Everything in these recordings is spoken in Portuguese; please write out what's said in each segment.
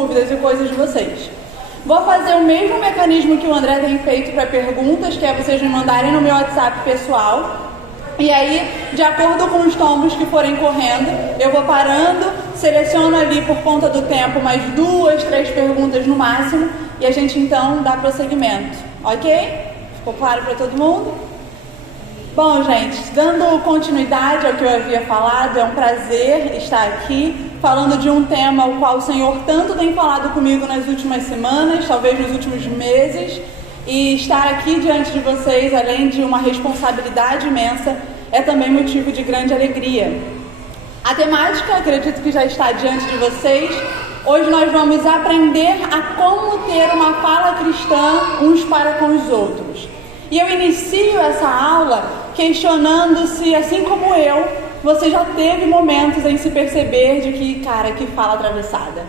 dúvidas e coisas de vocês. Vou fazer o mesmo mecanismo que o André tem feito para perguntas, que é vocês me mandarem no meu WhatsApp pessoal. E aí, de acordo com os tombos que forem correndo, eu vou parando, seleciono ali por conta do tempo mais 2, 3 perguntas no máximo, e a gente então dá prosseguimento. Ok? Ficou claro para todo mundo? Bom, gente, dando continuidade ao que eu havia falado, é um prazer estar aqui falando de um tema ao qual o Senhor tanto tem falado comigo nas últimas semanas, talvez nos últimos meses, e estar aqui diante de vocês, além de uma responsabilidade imensa, é também motivo de grande alegria. A temática, acredito que já está diante de vocês. Hoje nós vamos aprender a como ter uma fala cristã uns para com os outros. E eu inicio essa aula questionando se, assim como eu, você já teve momentos em se perceber de que, cara, que fala atravessada,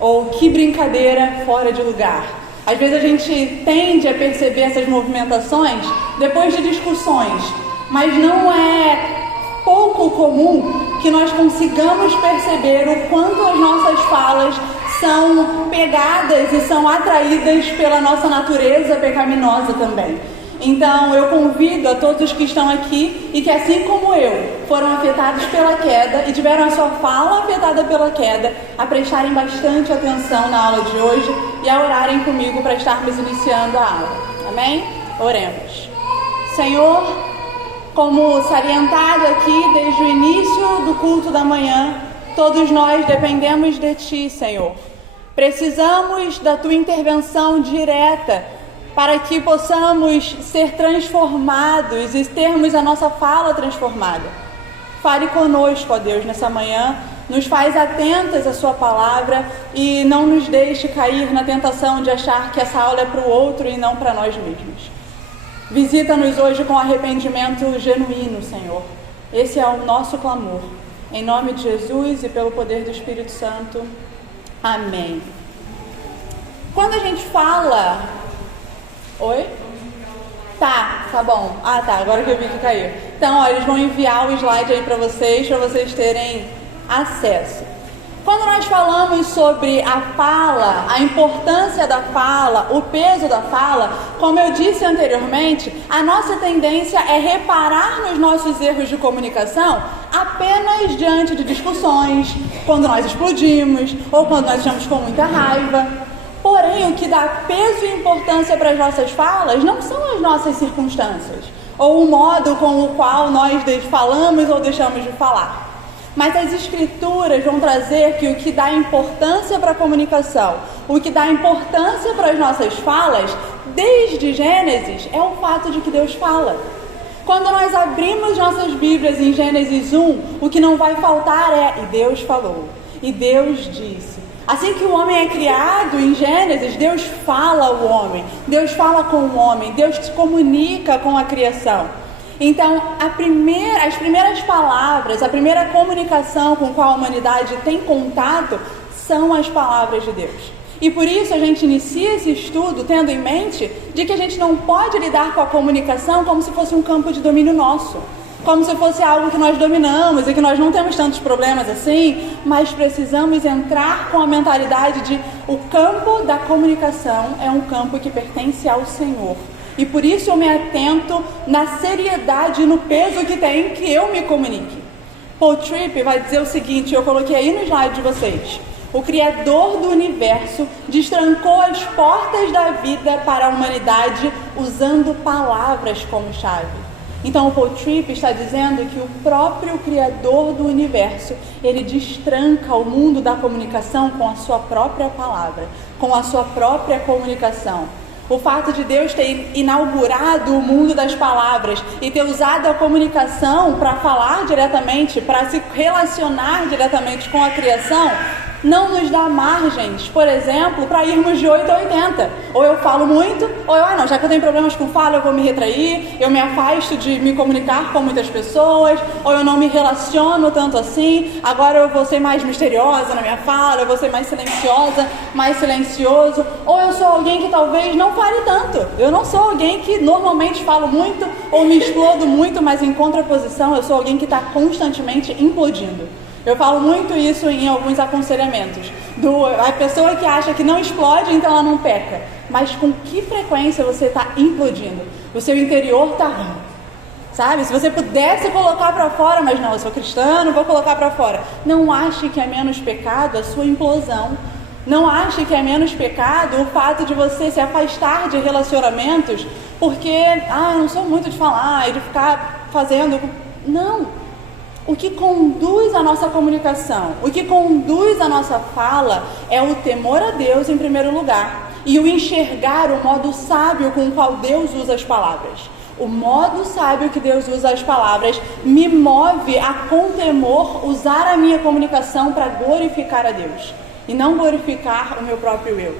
ou que brincadeira fora de lugar. Às vezes a gente tende a perceber essas movimentações depois de discussões, mas não é pouco comum que nós consigamos perceber o quanto as nossas falas são pegadas e são atraídas pela nossa natureza pecaminosa também. Então eu convido a todos os que estão aqui e que, assim como eu, foram afetados pela queda e tiveram a sua fala afetada pela queda, a prestarem bastante atenção na aula de hoje e a orarem comigo para estarmos iniciando a aula. Amém? Oremos. Senhor, como salientado aqui desde o início do culto da manhã, todos nós dependemos de Ti, Senhor. Precisamos da Tua intervenção direta para que possamos ser transformados e termos a nossa fala transformada. Fale conosco, ó Deus, nessa manhã, nos faz atentas à Sua palavra e não nos deixe cair na tentação de achar que essa aula é para o outro e não para nós mesmos. Visita-nos hoje com arrependimento genuíno, Senhor. Esse é o nosso clamor. Em nome de Jesus e pelo poder do Espírito Santo. Amém. Quando a gente fala... Oi? Tá bom. Tá, agora que eu vi que caiu. Então, ó, eles vão enviar o slide aí para vocês terem acesso. Quando nós falamos sobre a fala, a importância da fala, o peso da fala, como eu disse anteriormente, a nossa tendência é reparar nos nossos erros de comunicação apenas diante de discussões, quando nós explodimos ou quando nós estamos com muita raiva. Porém, o que dá peso e importância para as nossas falas não são as nossas circunstâncias, ou o modo com o qual nós falamos ou deixamos de falar. Mas as Escrituras vão trazer que o que dá importância para a comunicação, o que dá importância para as nossas falas, desde Gênesis, é o fato de que Deus fala. Quando nós abrimos nossas Bíblias em Gênesis 1, o que não vai faltar é: e Deus falou, e Deus disse. Assim que o homem é criado em Gênesis, Deus fala ao homem, Deus fala com o homem, Deus se comunica com a criação. Então, as primeiras palavras, a primeira comunicação com a qual a humanidade tem contato são as palavras de Deus. E por isso a gente inicia esse estudo tendo em mente de que a gente não pode lidar com a comunicação como se fosse um campo de domínio nosso, como se fosse algo que nós dominamos e que nós não temos tantos problemas assim, mas precisamos entrar com a mentalidade de o campo da comunicação é um campo que pertence ao Senhor. E por isso eu me atento na seriedade e no peso que tem que eu me comunique. Paul Tripp vai dizer o seguinte, eu coloquei aí no slide de vocês: o Criador do Universo destrancou as portas da vida para a humanidade usando palavras como chave. Então o Paul Tripp está dizendo que o próprio Criador do Universo, ele destranca o mundo da comunicação com a sua própria palavra, com a sua própria comunicação. O fato de Deus ter inaugurado o mundo das palavras e ter usado a comunicação para falar diretamente, para se relacionar diretamente com a criação, não nos dá margens, por exemplo, para irmos de 8 a 80. Ou eu falo muito, ou eu, não, já que eu tenho problemas com fala, eu vou me retrair, eu me afasto de me comunicar com muitas pessoas, ou eu não me relaciono tanto assim, agora eu vou ser mais misteriosa na minha fala, eu vou ser mais silenciosa, mais silencioso, ou eu sou alguém que talvez não fale tanto. Eu não sou alguém que normalmente falo muito, ou me explodo muito, mas em contraposição, eu sou alguém que está constantemente implodindo. Eu falo muito isso em alguns aconselhamentos. A pessoa que acha que não explode, então ela não peca. Mas com que frequência você está implodindo? O seu interior está ruim, sabe? Se você pudesse colocar para fora, mas não, eu sou cristã, não vou colocar para fora. Não ache que é menos pecado a sua implosão. Não ache que é menos pecado o fato de você se afastar de relacionamentos porque, eu não sou muito de falar e de ficar fazendo... Não. O que conduz a nossa comunicação, o que conduz a nossa fala é o temor a Deus em primeiro lugar e o enxergar o modo sábio com o qual Deus usa as palavras. O modo sábio que Deus usa as palavras me move a, com temor, usar a minha comunicação para glorificar a Deus e não glorificar o meu próprio eu.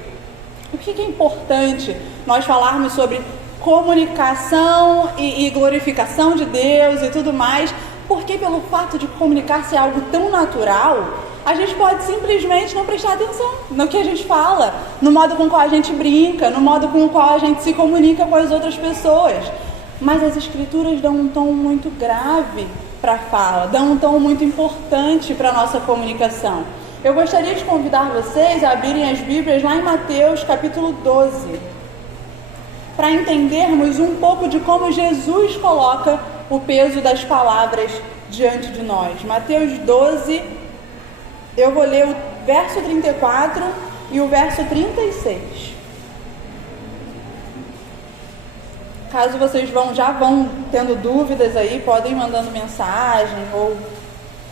Por que é importante nós falarmos sobre comunicação e glorificação de Deus e tudo mais? Porque pelo fato de comunicar ser algo tão natural, a gente pode simplesmente não prestar atenção no que a gente fala, no modo com o qual a gente brinca, no modo com o qual a gente se comunica com as outras pessoas. Mas as Escrituras dão um tom muito grave para a fala, dão um tom muito importante para a nossa comunicação. Eu gostaria de convidar vocês a abrirem as Bíblias lá em Mateus capítulo 12, para entendermos um pouco de como Jesus coloca o peso das palavras diante de nós. Mateus 12, eu vou ler o verso 34 e o verso 36. Caso vocês já vão tendo dúvidas aí, podem ir mandando mensagem ou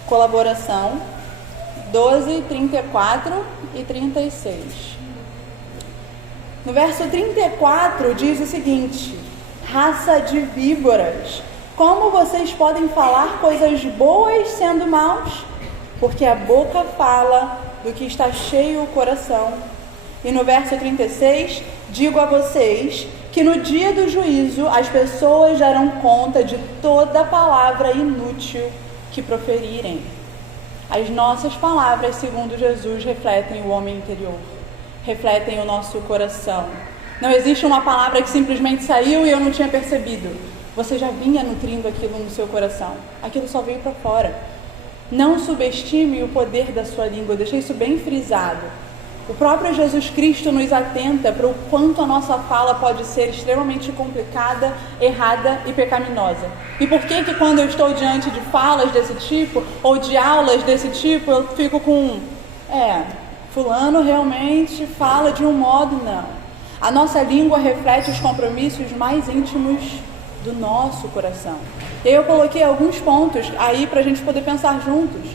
colaboração. 12, 34 e 36. No verso 34 diz o seguinte: raça de víboras, como vocês podem falar coisas boas sendo maus? Porque a boca fala do que está cheio o coração. E no verso 36, digo a vocês que no dia do juízo as pessoas darão conta de toda palavra inútil que proferirem. As nossas palavras, segundo Jesus, refletem o homem interior, refletem o nosso coração. Não existe uma palavra que simplesmente saiu e eu não tinha percebido. Você já vinha nutrindo aquilo no seu coração. Aquilo só veio para fora. Não subestime o poder da sua língua. Eu deixei isso bem frisado. O próprio Jesus Cristo nos atenta para o quanto a nossa fala pode ser extremamente complicada, errada e pecaminosa. E por que quando eu estou diante de falas desse tipo, ou de aulas desse tipo, eu fico com... fulano realmente fala de um modo, não. A nossa língua reflete os compromissos mais íntimos do nosso coração. E eu coloquei alguns pontos aí para a gente poder pensar juntos.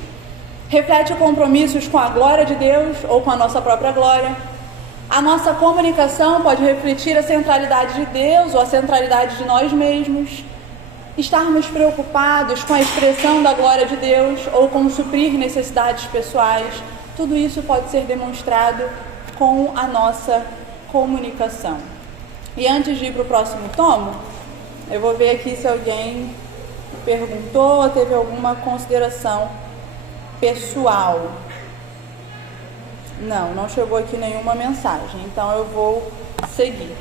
Reflete compromissos com a glória de Deus ou com a nossa própria glória. A nossa comunicação pode refletir a centralidade de Deus ou a centralidade de nós mesmos. Estarmos preocupados com a expressão da glória de Deus ou com suprir necessidades pessoais. Tudo isso pode ser demonstrado com a nossa comunicação. E antes de ir para o próximo tomo, eu vou ver aqui se alguém perguntou ou teve alguma consideração pessoal. Não chegou aqui nenhuma mensagem, então eu vou seguir.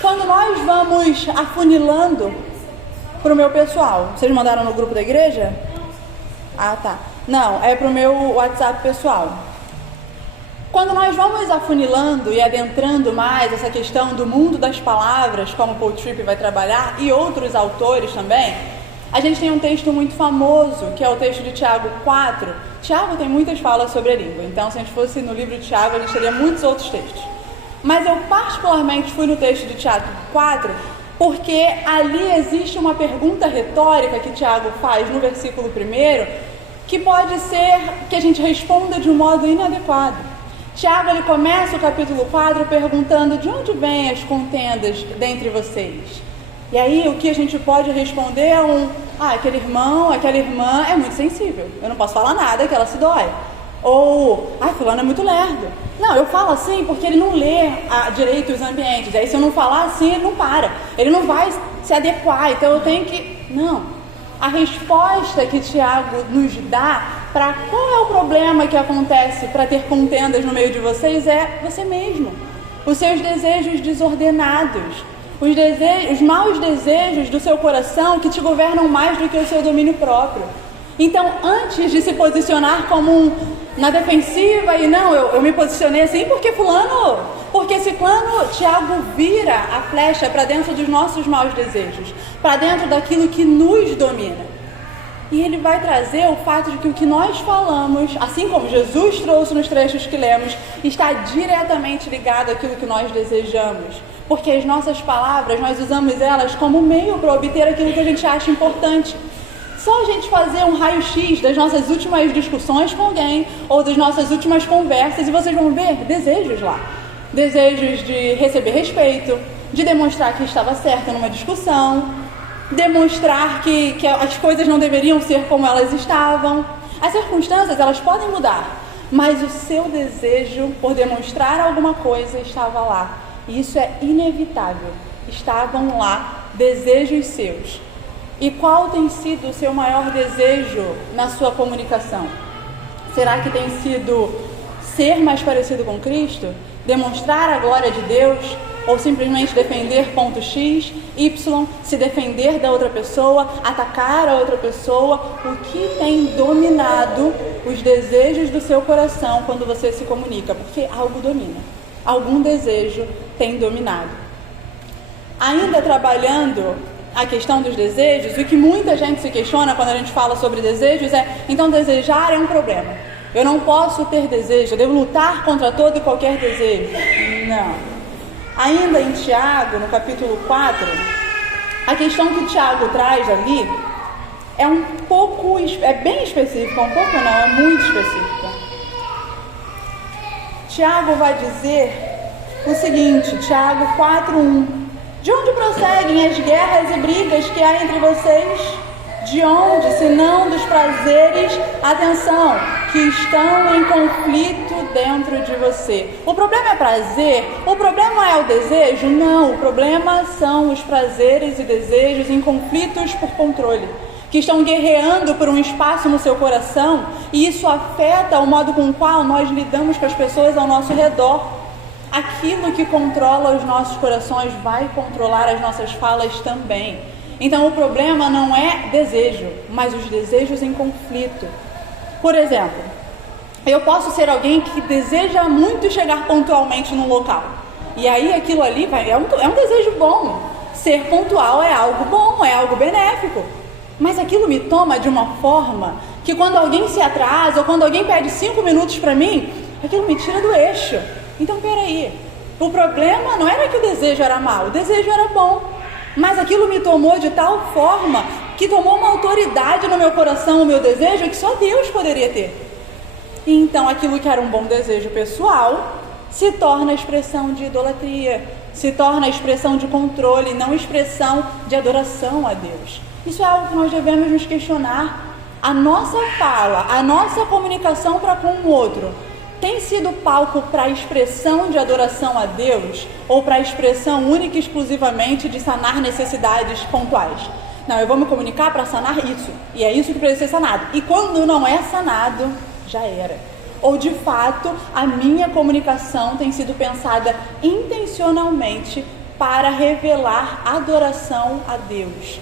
Quando nós vamos afunilando para o meu pessoal, vocês mandaram no grupo da igreja? Ah, tá. Não, é para o meu WhatsApp pessoal. Quando nós vamos afunilando e adentrando mais essa questão do mundo das palavras, como Paul Tripp vai trabalhar, e outros autores também, a gente tem um texto muito famoso, que é o texto de Tiago 4. Tiago tem muitas falas sobre a língua, então se a gente fosse no livro de Tiago, a gente teria muitos outros textos. Mas eu particularmente fui no texto de Tiago 4, porque ali existe uma pergunta retórica que Tiago faz no versículo 1, que pode ser que a gente responda de um modo inadequado. Tiago, ele começa o capítulo 4 perguntando de onde vêm as contendas dentre vocês. E aí o que a gente pode responder é aquele irmão, aquela irmã é muito sensível, eu não posso falar nada que ela se dói. Ou, fulano é muito lerdo. Não, eu falo assim porque ele não lê direito os ambientes. Aí se eu não falar assim, ele não para. Ele não vai se adequar, então eu tenho que... Não. A resposta que Tiago nos dá para qual é o problema que acontece para ter contendas no meio de vocês é você mesmo. Os seus desejos desordenados. Os maus desejos do seu coração que te governam mais do que o seu domínio próprio. Então, antes de se posicionar como na defensiva e não, eu me posicionei assim porque ciclano, Tiago vira a flecha para dentro dos nossos maus desejos, para dentro daquilo que nos domina. E ele vai trazer o fato de que o que nós falamos, assim como Jesus trouxe nos trechos que lemos, está diretamente ligado àquilo que nós desejamos. Porque as nossas palavras, nós usamos elas como meio para obter aquilo que a gente acha importante. Só a gente fazer um raio-x das nossas últimas discussões com alguém, ou das nossas últimas conversas, e vocês vão ver desejos lá. Desejos de receber respeito, de demonstrar que estava certa numa discussão, demonstrar que as coisas não deveriam ser como elas estavam. As circunstâncias, elas podem mudar, mas o seu desejo por demonstrar alguma coisa estava lá. E isso é inevitável. Estavam lá desejos seus. E qual tem sido o seu maior desejo na sua comunicação? Será que tem sido ser mais parecido com Cristo? Demonstrar a glória de Deus? Ou simplesmente defender ponto X, Y, se defender da outra pessoa, atacar a outra pessoa? O que tem dominado os desejos do seu coração quando você se comunica? Porque algo domina, algum desejo tem dominado. Ainda trabalhando a questão dos desejos, o que muita gente se questiona quando a gente fala sobre desejos é: então desejar é um problema, eu não posso ter desejo, eu devo lutar contra todo e qualquer desejo? Não. Ainda em Tiago, no capítulo 4, a questão que Tiago traz ali é bem específica, um pouco não, é muito específica. Tiago vai dizer o seguinte, Tiago 4:1: de onde prosseguem as guerras e brigas que há entre vocês? De onde, senão dos prazeres, atenção, que estão em conflito dentro de você? O problema é prazer? O problema é o desejo? Não, o problema são os prazeres e desejos em conflitos por controle, que estão guerreando por um espaço no seu coração, e isso afeta o modo com o qual nós lidamos com as pessoas ao nosso redor. Aquilo que controla os nossos corações vai controlar as nossas falas também. Então o problema não é desejo, mas os desejos em conflito. Por exemplo, eu posso ser alguém que deseja muito chegar pontualmente num local, e aí aquilo ali é um desejo bom. Ser pontual é algo bom, é algo benéfico, mas aquilo me toma de uma forma que quando alguém se atrasa, ou quando alguém pede 5 minutos para mim, aquilo me tira do eixo. Então, peraí, o problema não era que o desejo era mau, o desejo era bom, mas aquilo me tomou de tal forma que tomou uma autoridade no meu coração, o meu desejo, que só Deus poderia ter. E então, aquilo que era um bom desejo pessoal se torna expressão de idolatria, se torna expressão de controle, não expressão de adoração a Deus. Isso é algo que nós devemos nos questionar. A nossa fala, a nossa comunicação para com o outro tem sido palco para a expressão de adoração a Deus, ou para a expressão única e exclusivamente de sanar necessidades pontuais? Não, eu vou me comunicar para sanar isso, e é isso que precisa ser sanado. E quando não é sanado, já era. Ou de fato, a minha comunicação tem sido pensada intencionalmente para revelar adoração a Deus,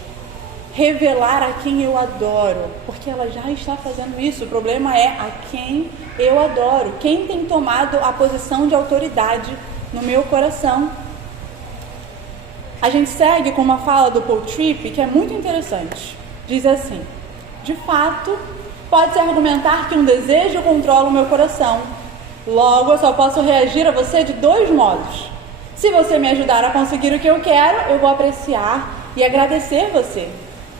revelar a quem eu adoro, porque ela já está fazendo isso. O problema é a quem eu adoro, quem tem tomado a posição de autoridade no meu coração. A gente segue com uma fala do Paul Tripp que é muito interessante. Diz assim: de fato, pode-se argumentar que um desejo controla o meu coração. Logo, eu só posso reagir a você de 2 modos. Se você me ajudar a conseguir o que eu quero, eu vou apreciar e agradecer você.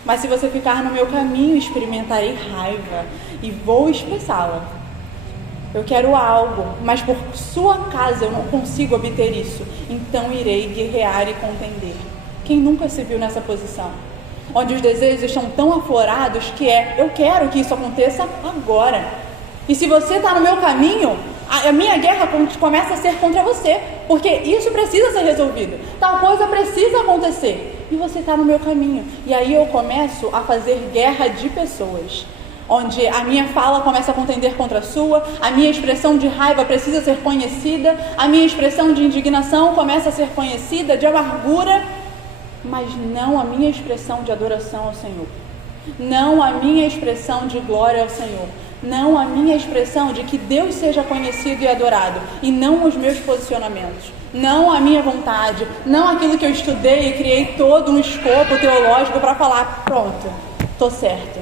Mas se você ficar no meu caminho, experimentarei raiva e vou expressá-la. Eu quero algo, mas por sua causa eu não consigo obter isso. Então irei guerrear e contender. Quem nunca se viu nessa posição? Onde os desejos estão tão aflorados que eu quero que isso aconteça agora. E se você está no meu caminho, a minha guerra começa a ser contra você, porque isso precisa ser resolvido. Tal coisa precisa acontecer. E você está no meu caminho. E aí eu começo a fazer guerra de pessoas, onde a minha fala começa a contender contra a sua, a minha expressão de raiva precisa ser conhecida, a minha expressão de indignação começa a ser conhecida, de amargura, mas não a minha expressão de adoração ao Senhor. não a minha expressão de glória ao Senhor, não a minha expressão de que Deus seja conhecido e adorado, e não os meus posicionamentos, não a minha vontade, não aquilo que eu estudei e criei todo um escopo teológico para falar, pronto, estou certo.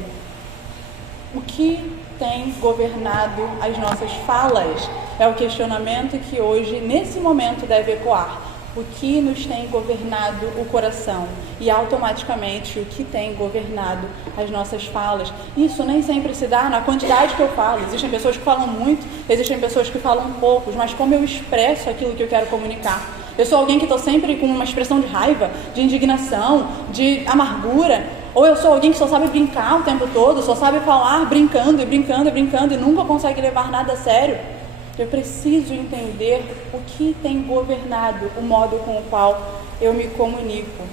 O que tem governado as nossas falas é o questionamento que hoje, nesse momento, deve ecoar. O que nos tem governado o coração e automaticamente o que tem governado as nossas falas. Isso nem sempre se dá na quantidade que eu falo. Existem pessoas que falam muito, existem pessoas que falam poucos, mas como eu expresso aquilo que eu quero comunicar? Eu sou alguém que estou sempre com uma expressão de raiva, de indignação, de amargura, ou eu sou alguém que só sabe brincar o tempo todo, só sabe falar brincando e nunca consegue levar nada a sério? Eu preciso entender o que tem governado o modo com o qual eu me comunico.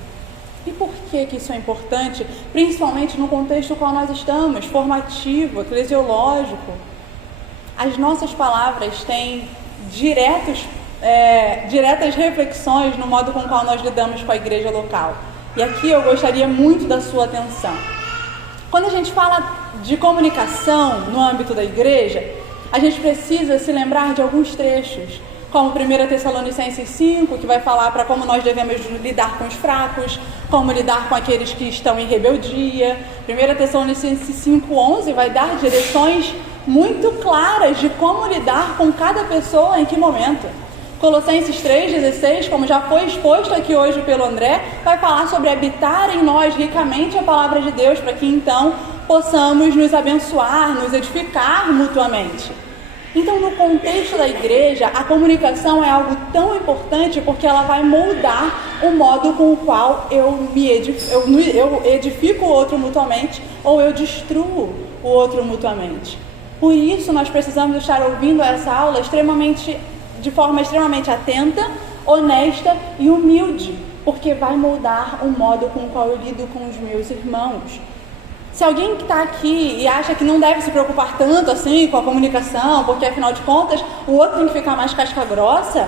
E por que isso é importante? Principalmente no contexto no qual nós estamos, formativo, eclesiológico. As nossas palavras têm diretas reflexões no modo com o qual nós lidamos com a igreja local. E aqui eu gostaria muito da sua atenção. Quando a gente fala de comunicação no âmbito da igreja, a gente precisa se lembrar de alguns trechos, como 1 Tessalonicenses 5, que vai falar para como nós devemos lidar com os fracos, como lidar com aqueles que estão em rebeldia. 1 Tessalonicenses 5:11 vai dar direções muito claras de como lidar com cada pessoa em que momento. Colossenses 3:16, como já foi exposto aqui hoje pelo André, vai falar sobre habitar em nós ricamente a palavra de Deus, para que então possamos nos abençoar, nos edificar mutuamente. Então, no contexto da igreja, a comunicação é algo tão importante porque ela vai moldar o modo com o qual eu edifico o outro mutuamente ou eu destruo o outro mutuamente. Por isso, nós precisamos estar ouvindo essa aula de forma extremamente atenta, honesta e humilde, porque vai moldar o modo com o qual eu lido com os meus irmãos. Se alguém que está aqui e acha que não deve se preocupar tanto assim com a comunicação, porque afinal de contas o outro tem que ficar mais casca grossa,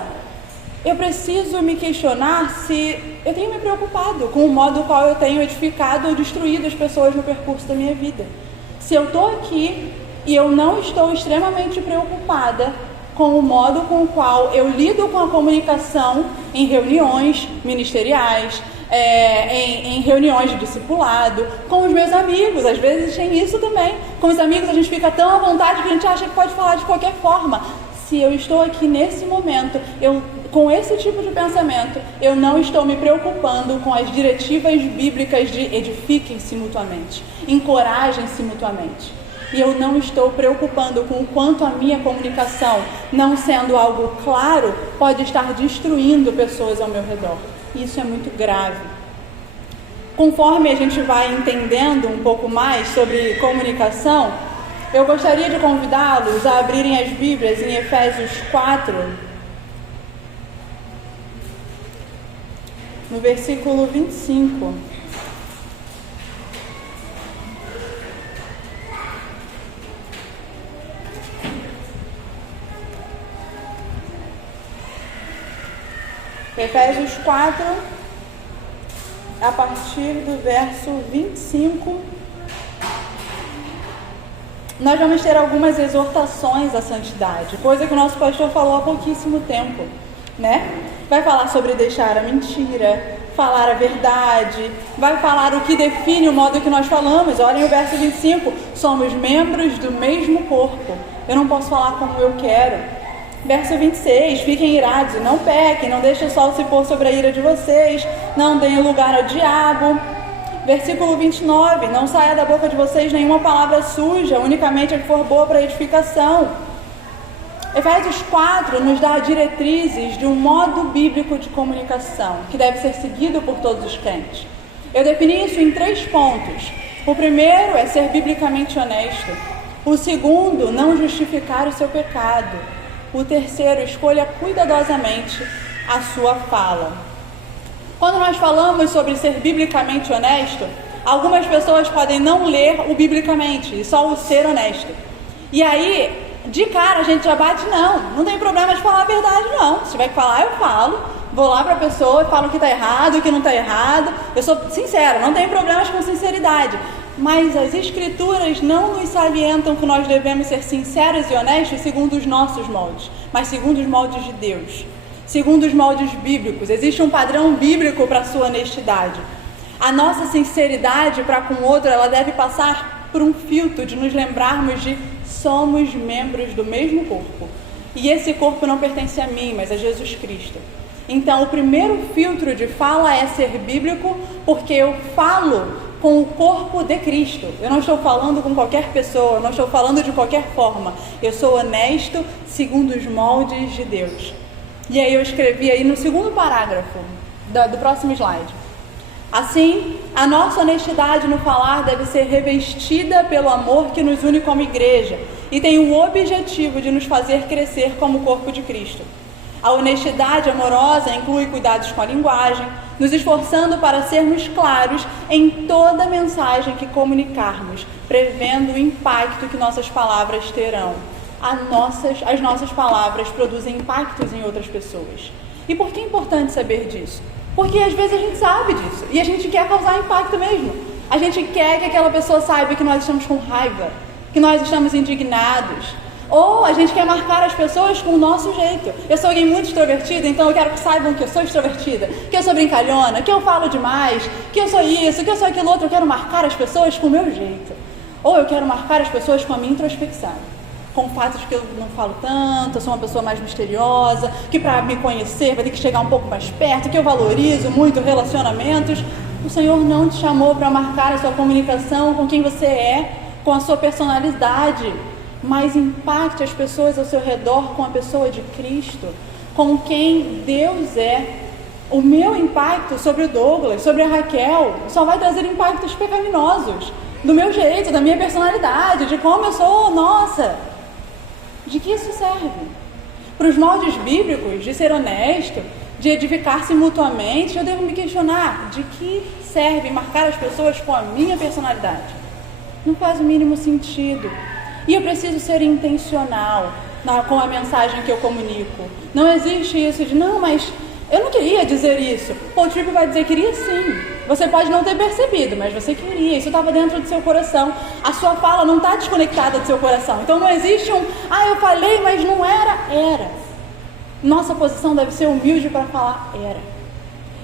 eu preciso me questionar se eu tenho me preocupado com o modo com qual eu tenho edificado ou destruído as pessoas no percurso da minha vida. Se eu estou aqui e eu não estou extremamente preocupada com o modo com o qual eu lido com a comunicação em reuniões ministeriais, em reuniões de discipulado, com os meus amigos, às vezes tem isso também. Com os amigos a gente fica tão à vontade que a gente acha que pode falar de qualquer forma. Se eu estou aqui nesse momento, com esse tipo de pensamento, eu não estou me preocupando com as diretivas bíblicas de edifiquem-se mutuamente, encorajem-se mutuamente. E eu não estou preocupando com o quanto a minha comunicação, não sendo algo claro, pode estar destruindo pessoas ao meu redor. Isso é muito grave. Conforme a gente vai entendendo um pouco mais sobre comunicação, eu gostaria de convidá-los a abrirem as Bíblias em Efésios 4, no versículo 25. Efésios 4, a partir do verso 25, nós vamos ter algumas exortações à santidade, coisa que o nosso pastor falou há pouquíssimo tempo, né? Vai falar sobre deixar a mentira, falar a verdade, vai falar o que define o modo que nós falamos. Olhem o verso 25, somos membros do mesmo corpo, eu não posso falar como eu quero. Verso 26, fiquem irados e não pequem, não deixem o sol se pôr sobre a ira de vocês, não deem lugar ao diabo. Versículo 29, não saia da boca de vocês nenhuma palavra suja, unicamente a que for boa para edificação. Efésios 4 nos dá diretrizes de um modo bíblico de comunicação, que deve ser seguido por todos os crentes. Eu defini isso em 3 pontos. O primeiro é ser biblicamente honesto. O segundo, não justificar o seu pecado. O terceiro, escolha cuidadosamente a sua fala. Quando nós falamos sobre ser biblicamente honesto, algumas pessoas podem não ler o biblicamente e só o ser honesto. E aí, de cara, a gente já bate, não tem problema de falar a verdade não. Se tiver que falar, eu falo. Vou lá para a pessoa e falo que está errado, que não está errado. Eu sou sincera, não tenho problemas com sinceridade. Mas as Escrituras não nos salientam que nós devemos ser sinceros e honestos segundo os nossos moldes, mas segundo os moldes de Deus, segundo os moldes bíblicos. Existe um padrão bíblico para a sua honestidade. A nossa sinceridade para com o outro, ela deve passar por um filtro de nos lembrarmos de somos membros do mesmo corpo. E esse corpo não pertence a mim, mas a Jesus Cristo. Então, o primeiro filtro de fala é ser bíblico, porque eu falo com o corpo de Cristo. Eu não estou falando com qualquer pessoa, eu não estou falando de qualquer forma. Eu sou honesto segundo os moldes de Deus. E aí eu escrevi aí no segundo parágrafo do próximo slide. Assim, a nossa honestidade no falar deve ser revestida pelo amor que nos une como igreja e tem o objetivo de nos fazer crescer como corpo de Cristo. A honestidade amorosa inclui cuidados com a linguagem, nos esforçando para sermos claros em toda mensagem que comunicarmos, prevendo o impacto que nossas palavras terão. As nossas palavras produzem impactos em outras pessoas. E por que é importante saber disso? Porque às vezes a gente sabe disso e a gente quer causar impacto mesmo. A gente quer que aquela pessoa saiba que nós estamos com raiva, que nós estamos indignados. Ou a gente quer marcar as pessoas com o nosso jeito. Eu sou alguém muito extrovertida, então eu quero que saibam que eu sou extrovertida, que eu sou brincalhona, que eu falo demais, que eu sou isso, que eu sou aquilo outro. Eu quero marcar as pessoas com o meu jeito. Ou eu quero marcar as pessoas com a minha introspecção, com o fato de que eu não falo tanto, eu sou uma pessoa mais misteriosa, que para me conhecer vai ter que chegar um pouco mais perto, que eu valorizo muito relacionamentos. O Senhor não te chamou para marcar a sua comunicação com quem você é, com a sua personalidade, mas impacte as pessoas ao seu redor com a pessoa de Cristo, com quem Deus é. O meu impacto sobre o Douglas, sobre a Raquel, só vai trazer impactos pecaminosos, do meu jeito, da minha personalidade, de como eu sou, nossa. De que isso serve? Para os moldes bíblicos, de ser honesto, de edificar-se mutuamente, eu devo me questionar, de que serve marcar as pessoas com a minha personalidade? Não faz o mínimo sentido. E eu preciso ser intencional com a mensagem que eu comunico. Não existe isso de, não, mas eu não queria dizer isso. Pô, o tipo vai dizer, queria sim. Você pode não ter percebido, mas você queria. Isso estava dentro do seu coração. A sua fala não está desconectada do seu coração. Então não existe eu falei, mas não era. Era. Nossa posição deve ser humilde para falar, era.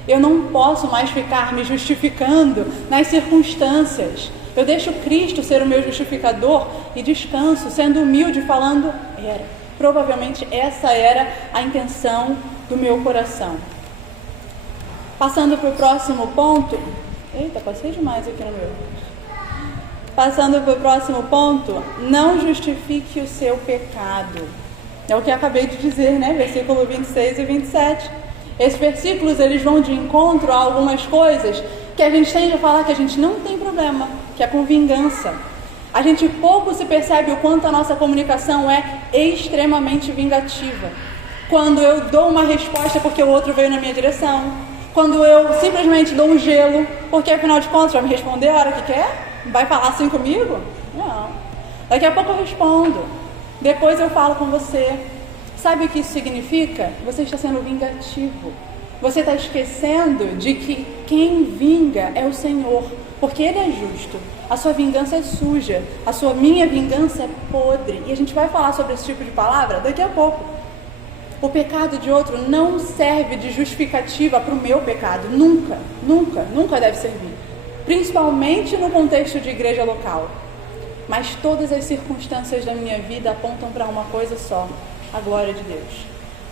Eu não posso mais ficar me justificando nas circunstâncias. Eu deixo Cristo ser o meu justificador e descanso, sendo humilde, falando, era. Provavelmente essa era a intenção do meu coração. Passando para o próximo ponto. Eita, passei demais aqui no meu. Passando para o próximo ponto, não justifique o seu pecado. É o que eu acabei de dizer, né? Versículo 26 e 27. Esses versículos, eles vão de encontro a algumas coisas que a gente tende a falar que a gente não tem problema, que é com vingança. A gente pouco se percebe o quanto a nossa comunicação é extremamente vingativa. Quando eu dou uma resposta porque o outro veio na minha direção. Quando eu simplesmente dou um gelo, porque afinal de contas vai me responder a hora que quer? Vai falar assim comigo? Não. Daqui a pouco eu respondo. Depois eu falo com você. Sabe o que isso significa? Você está sendo vingativo. Você está esquecendo de que quem vinga é o Senhor, porque Ele é justo. A sua vingança é suja, minha vingança é podre. E a gente vai falar sobre esse tipo de palavra daqui a pouco. O pecado de outro não serve de justificativa para o meu pecado. Nunca, nunca, nunca deve servir. Principalmente no contexto de igreja local. Mas todas as circunstâncias da minha vida apontam para uma coisa só: a glória de Deus.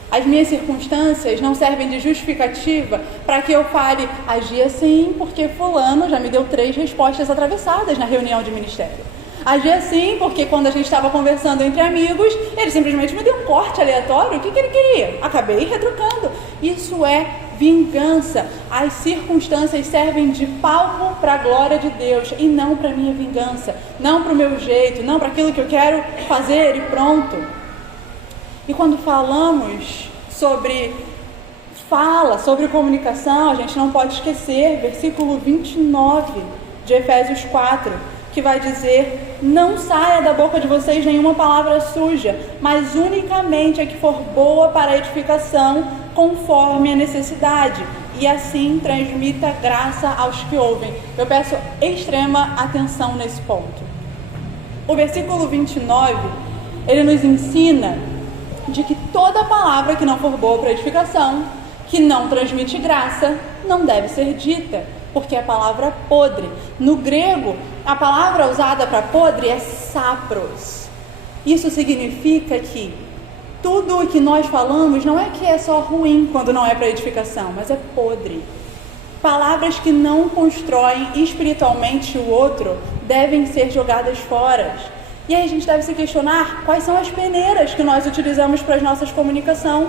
As minhas circunstâncias não servem de justificativa para que eu fale, agi assim porque fulano já me deu 3 respostas atravessadas na reunião de ministério. Agi assim porque quando a gente estava conversando entre amigos, ele simplesmente me deu um corte aleatório. O que ele queria? Acabei retrucando. Isso é vingança. As circunstâncias servem de palco para a glória de Deus e não para a minha vingança, não para o meu jeito, não para aquilo que eu quero fazer e pronto. E quando falamos sobre fala, sobre comunicação, a gente não pode esquecer versículo 29 de Efésios 4, que vai dizer: não saia da boca de vocês nenhuma palavra suja, mas unicamente a que for boa para a edificação, conforme a necessidade, e assim transmita graça aos que ouvem. Eu peço extrema atenção nesse ponto. O versículo 29, ele nos ensina de que toda palavra que não for boa para edificação, que não transmite graça, não deve ser dita, porque é palavra podre. No grego, a palavra usada para podre é sapros. Isso significa que tudo o que nós falamos não é que é só ruim quando não é para edificação, mas é podre. Palavras que não constroem espiritualmente o outro devem ser jogadas fora. E aí a gente deve se questionar quais são as peneiras que nós utilizamos para as nossas comunicações,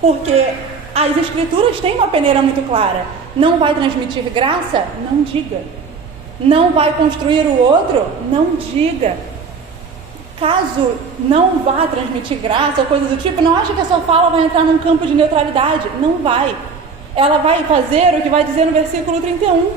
porque as escrituras têm uma peneira muito clara. Não vai transmitir graça? Não diga. Não vai construir o outro? Não diga. Caso não vá transmitir graça ou coisa do tipo, não acha que a sua fala vai entrar num campo de neutralidade. Não vai. Ela vai fazer o que vai dizer no versículo 31.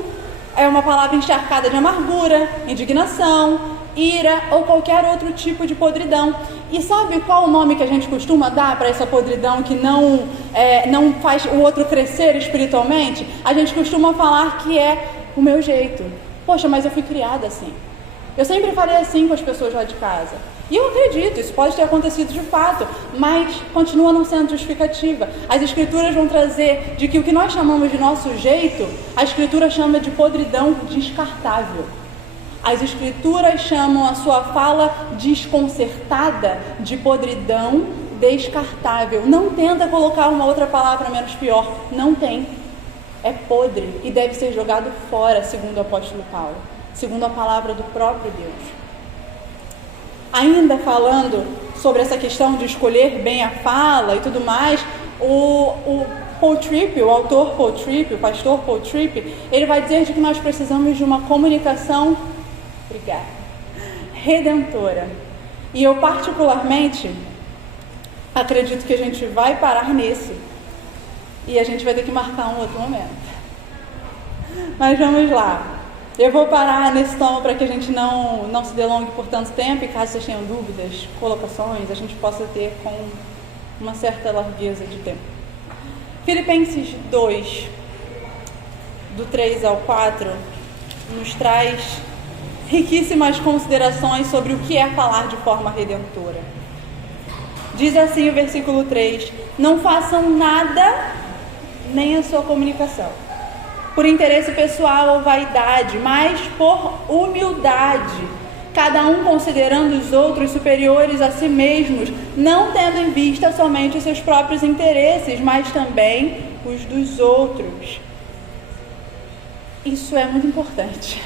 É uma palavra encharcada de amargura, indignação, ira ou qualquer outro tipo de podridão. E sabe qual o nome que a gente costuma dar para essa podridão que não faz o outro crescer espiritualmente? A gente costuma falar que é o meu jeito. Poxa, mas eu fui criada assim. Eu sempre falei assim com as pessoas lá de casa. E eu acredito, isso pode ter acontecido de fato, mas continua não sendo justificativa. As escrituras vão trazer de que o que nós chamamos de nosso jeito, a escritura chama de podridão descartável. As escrituras chamam a sua fala desconcertada de podridão descartável. Não tenta colocar uma outra palavra menos pior. Não tem. É podre e deve ser jogado fora, segundo o apóstolo Paulo, segundo a palavra do próprio Deus. Ainda falando sobre essa questão de escolher bem a fala e tudo mais, o Paul Tripp, o autor Paul Tripp, o pastor Paul Tripp, ele vai dizer de que nós precisamos de uma comunicação redentora. E eu particularmente acredito que a gente vai parar nesse e a gente vai ter que marcar um outro momento. Mas vamos lá. Eu vou parar nesse tom para que a gente não se delongue por tanto tempo, e caso vocês tenham dúvidas, colocações, a gente possa ter com uma certa largueza de tempo. Filipenses 2, do 3 ao 4, nos traz riquíssimas considerações sobre o que é falar de forma redentora. Diz assim o versículo 3: não façam nada, nem a sua comunicação, por interesse pessoal ou vaidade, mas por humildade, cada um considerando os outros superiores a si mesmos, não tendo em vista somente os seus próprios interesses, mas também os dos outros. Isso é muito importante,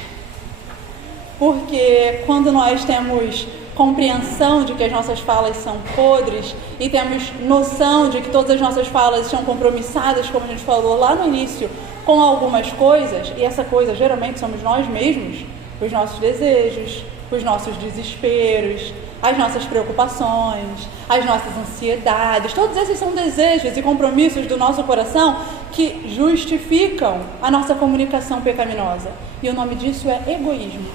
porque quando nós temos compreensão de que as nossas falas são podres e temos noção de que todas as nossas falas estão compromissadas, como a gente falou lá no início, com algumas coisas, e essa coisa geralmente somos nós mesmos, os nossos desejos, os nossos desesperos, as nossas preocupações, as nossas ansiedades, todos esses são desejos e compromissos do nosso coração que justificam a nossa comunicação pecaminosa. E o nome disso é egoísmo.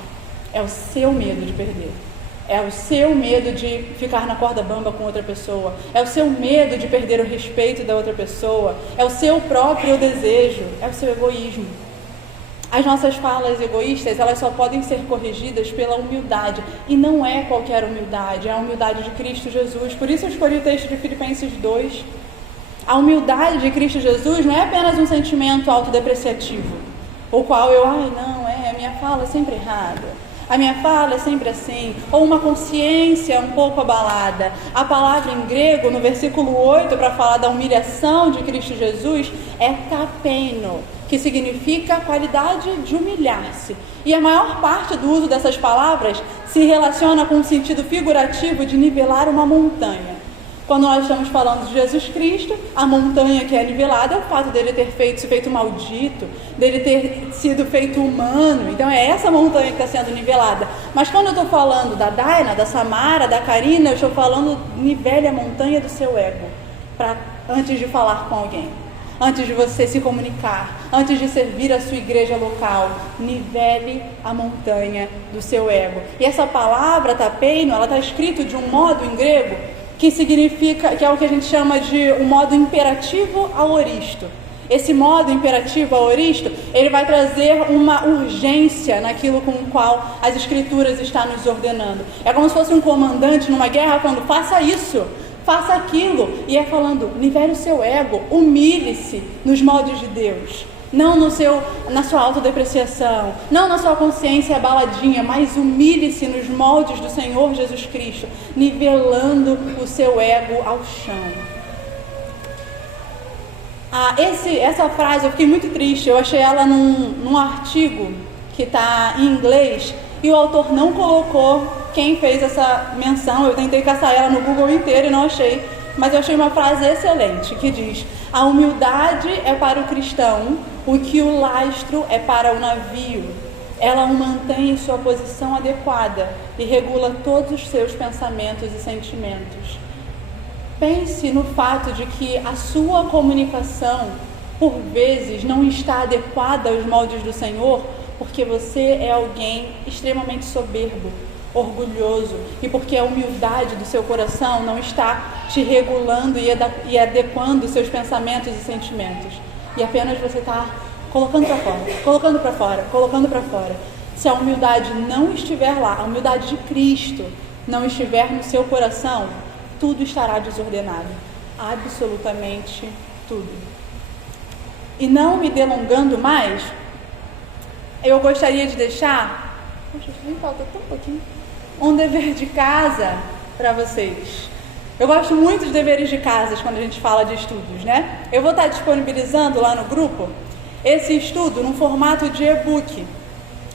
É o seu medo de perder. É o seu medo de ficar na corda bamba com outra pessoa. É o seu medo de perder o respeito da outra pessoa. É o seu próprio desejo. É o seu egoísmo. As nossas falas egoístas, elas só podem ser corrigidas pela humildade. E não é qualquer humildade, é a humildade de Cristo Jesus. Por isso eu escolhi o texto de Filipenses 2. A humildade de Cristo Jesus não é apenas um sentimento autodepreciativo, o qual a minha fala é sempre errada. A minha fala é sempre assim, ou uma consciência um pouco abalada. A palavra em grego, no versículo 8, para falar da humilhação de Cristo Jesus, é tapeno, que significa a qualidade de humilhar-se. E a maior parte do uso dessas palavras se relaciona com o sentido figurativo de nivelar uma montanha. Quando nós estamos falando de Jesus Cristo, a montanha que é nivelada é o fato dele ter se feito maldito, dele ter sido feito humano. Então é essa montanha que está sendo nivelada. Mas quando eu estou falando da Daina, da Samara, da Karina, eu estou falando nivele a montanha do seu ego, antes de falar com alguém, antes de você se comunicar, antes de servir a sua igreja local, nivele a montanha do seu ego. E essa palavra tapeino, ela está escrita de um modo em grego que significa, que é o que a gente chama de um modo imperativo aoristo. Esse modo imperativo aoristo, ele vai trazer uma urgência naquilo com o qual as Escrituras estão nos ordenando. É como se fosse um comandante numa guerra falando, faça isso, faça aquilo. E é falando, nivele o seu ego, humilhe-se nos moldes de Deus. Não na sua autodepreciação, não na sua consciência abaladinha, mas humilhe-se nos moldes do Senhor Jesus Cristo, nivelando o seu ego ao chão. Essa frase eu fiquei muito triste, eu achei ela num artigo que está em inglês e o autor não colocou quem fez essa menção. Eu tentei caçar ela no Google inteiro e não achei, mas eu achei uma frase excelente que diz: a humildade é para o cristão o que o lastro é para o navio. Ela o mantém em sua posição adequada e regula todos os seus pensamentos e sentimentos. Pense no fato de que a sua comunicação, por vezes, não está adequada aos moldes do Senhor, porque você é alguém extremamente soberbo, orgulhoso, e porque a humildade do seu coração não está te regulando e adequando os seus pensamentos e sentimentos. E apenas você está colocando para fora, colocando para fora, colocando para fora. Se a humildade não estiver lá, a humildade de Cristo não estiver no seu coração, tudo estará desordenado, absolutamente tudo. E não me delongando mais, eu gostaria de deixar, nem falta tão pouquinho, um dever de casa para vocês. Eu gosto muito de deveres de casa quando a gente fala de estudos, né? Eu vou estar disponibilizando lá no grupo esse estudo num formato de e-book.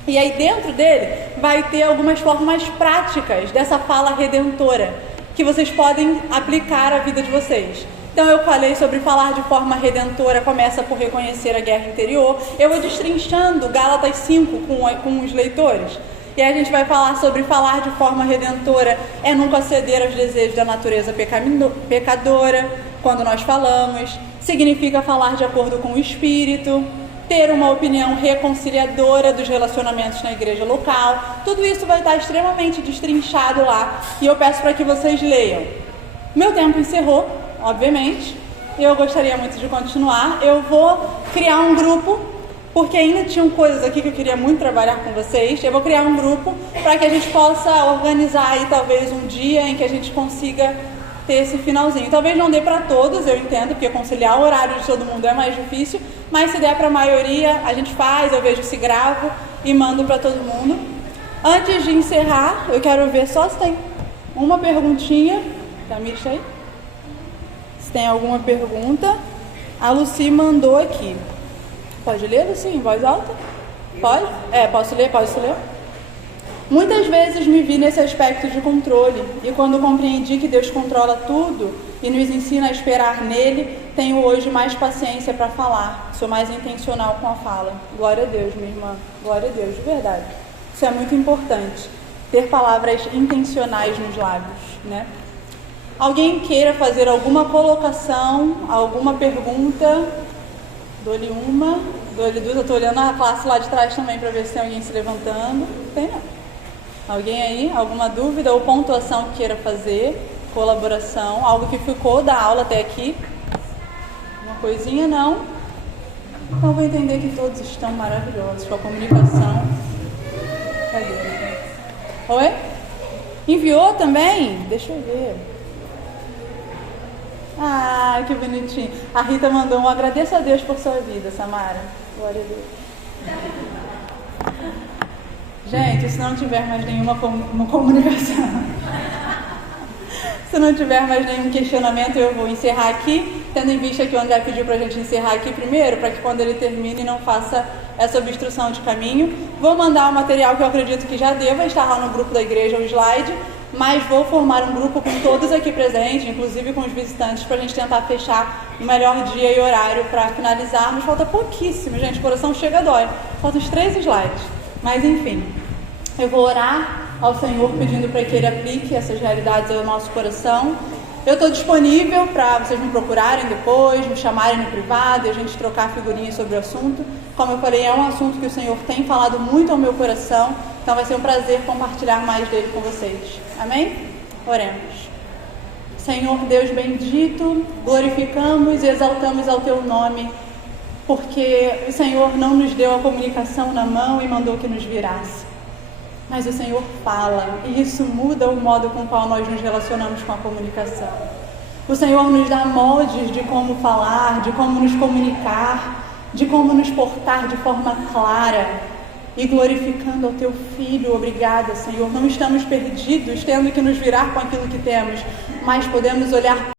E aí dentro dele vai ter algumas formas práticas dessa fala redentora que vocês podem aplicar à vida de vocês. Então eu falei sobre falar de forma redentora, começa por reconhecer a guerra interior. Eu vou destrinchando Gálatas 5 com os leitores. E aí a gente vai falar sobre falar de forma redentora, é nunca ceder aos desejos da natureza pecadora, quando nós falamos. Significa falar de acordo com o Espírito, ter uma opinião reconciliadora dos relacionamentos na igreja local. Tudo isso vai estar extremamente destrinchado lá e eu peço para que vocês leiam. Meu tempo encerrou, obviamente, e eu gostaria muito de continuar. Eu vou criar um grupo, porque ainda tinham coisas aqui que eu queria muito trabalhar com vocês. Eu vou criar um grupo para que a gente possa organizar aí talvez um dia em que a gente consiga ter esse finalzinho. Talvez não dê para todos, eu entendo, porque conciliar o horário de todo mundo é mais difícil, mas se der para a maioria, a gente faz, eu vejo se gravo e mando para todo mundo. Antes de encerrar, eu quero ver só se tem uma perguntinha. Camila, aí? Se tem alguma pergunta, a Lucy mandou aqui. Pode ler, Lucy, em voz alta? Pode? Posso ler? Posso ler? Muitas vezes me vi nesse aspecto de controle, e quando compreendi que Deus controla tudo e nos ensina a esperar nele, tenho hoje mais paciência para falar, sou mais intencional com a fala. Glória a Deus, minha irmã, glória a Deus, de verdade. Isso é muito importante, ter palavras intencionais nos lábios, né? Alguém queira fazer alguma colocação, alguma pergunta? Dou-lhe uma, dou-lhe duas. Eu estou olhando a classe lá de trás também para ver se tem alguém se levantando. Tem não. Alguém aí? Alguma dúvida ou pontuação que queira fazer? Colaboração? Algo que ficou da aula até aqui? Uma coisinha? Não? Então vou entender que todos estão maravilhosos com a comunicação. Cadê? Oi? Enviou também? Deixa eu ver. Ah, que bonitinho. A Rita mandou um agradeço a Deus por sua vida, Samara. Glória a Deus. Gente, se não tiver mais nenhuma comunicação, se não tiver mais nenhum questionamento, eu vou encerrar aqui, tendo em vista que o André pediu pra gente encerrar aqui primeiro, para que quando ele termine não faça essa obstrução de caminho. Vou mandar o material que eu acredito que já deva estar lá no grupo da igreja, o slide, mas vou formar um grupo com todos aqui presentes, inclusive com os visitantes, para a gente tentar fechar o melhor dia e horário para finalizarmos. Falta pouquíssimo, gente, o coração chega a dói. Faltam os 3 slides, mas enfim, eu vou orar ao Senhor pedindo para que Ele aplique essas realidades ao nosso coração. Eu estou disponível para vocês me procurarem depois, me chamarem no privado e a gente trocar figurinhas sobre o assunto. Como eu falei, é um assunto que o Senhor tem falado muito ao meu coração, então vai ser um prazer compartilhar mais dele com vocês. Amém? Oremos. Senhor Deus bendito, glorificamos e exaltamos ao Teu nome, porque o Senhor não nos deu a comunicação na mão e mandou que nos virasse. Mas o Senhor fala, e isso muda o modo com o qual nós nos relacionamos com a comunicação. O Senhor nos dá moldes de como falar, de como nos comunicar, de como nos portar de forma clara e glorificando ao Teu Filho. Obrigada, Senhor. Não estamos perdidos, tendo que nos virar com aquilo que temos, mas podemos olhar